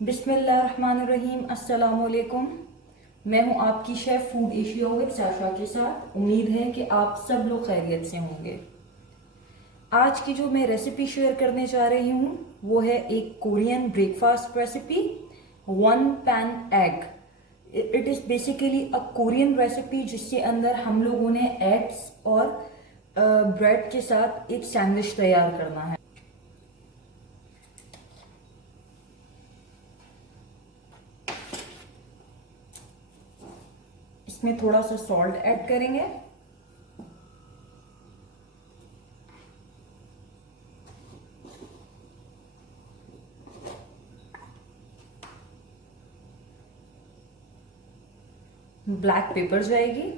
बिस्मिल्लाहिर्रहमानिर्रहीम। अस्सलामुअलैकुम। मैं हूं आपकी chef food Asia with Sasha के साथ। उम्मीद है कि आप सब लोग खैरियत से होंगे। आज की जो मैं रेसिपी शेयर करने जा रही हूं वो है एक Korean breakfast recipe, one pan egg. It is basically a Korean recipe जिसके अंदर हम लोगों ने एग्स और ब्रेड के साथ एक सैंडविच तैयार करना है। इसमें थोड़ा सा सॉल्ट ऐड करेंगे, ब्लैक पेपर जाएगी,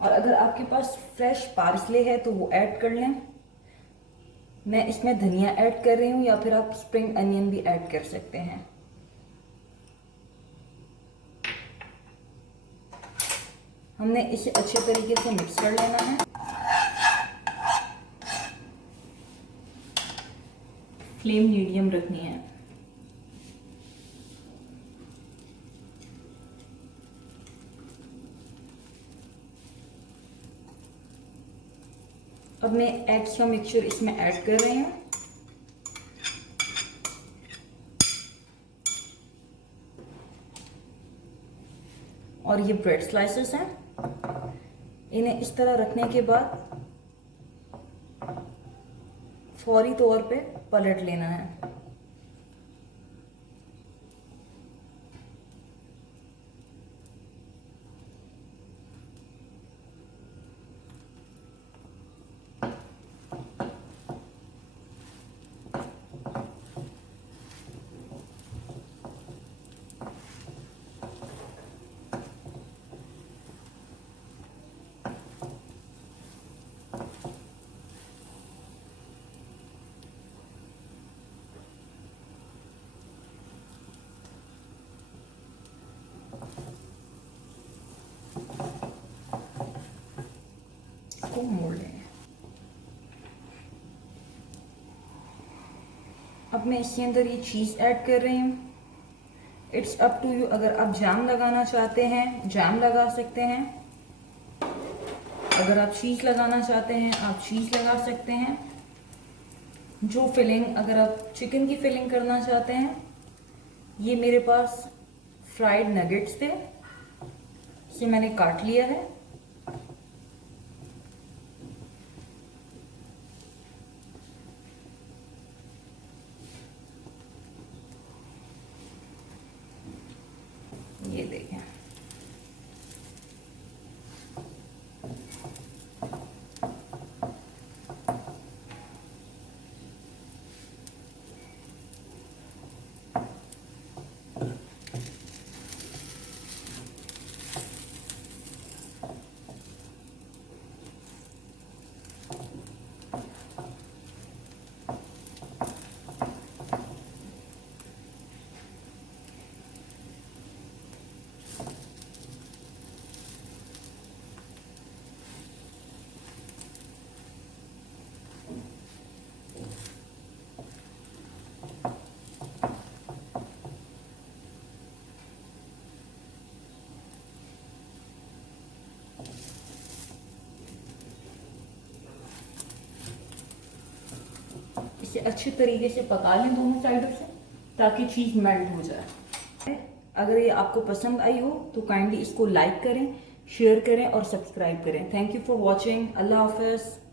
और अगर आपके पास फ्रेश पार्सले है तो वो ऐड कर लें। मैं इसमें धनिया ऐड कर रही हूँ, या फिर आप स्प्रिंग अनियन भी ऐड कर सकते हैं। हमने इसे अच्छे तरीके से मिक्स कर लेना है। फ्लेम मीडियम रखनी है। अब मैं एग्स का मिक्सचर इसमें ऐड कर रही हूँ, और ये ब्रेड स्लाइसेस हैं। इन्हें इस तरह रखने के बाद फौरी तौर पे पलट लेना है। इसको मोड़ लें। अब मैं इसके अंदर ये चीज़ ऐड कर रही हूँ। इट्स अप टू यू, अगर आप जैम लगाना चाहते हैं जैम लगा सकते हैं, अगर आप चीज़ लगाना चाहते हैं आप चीज़ लगा सकते हैं। जो फिलिंग, अगर आप चिकन की फिलिंग करना चाहते हैं, ये मेरे पास फ्राइड नगेट्स थे, इसे मैंने काट लिया है। ये देखें, इसे अच्छे तरीके से पका लें दोनों साइडों से, ताकि चीज़ मेल्ट हो जाए। अगर ये आपको पसंद आई हो तो काइंडली इसको लाइक करें, शेयर करें और सब्सक्राइब करें। Thank you for watching. अल्लाह हाफिज़।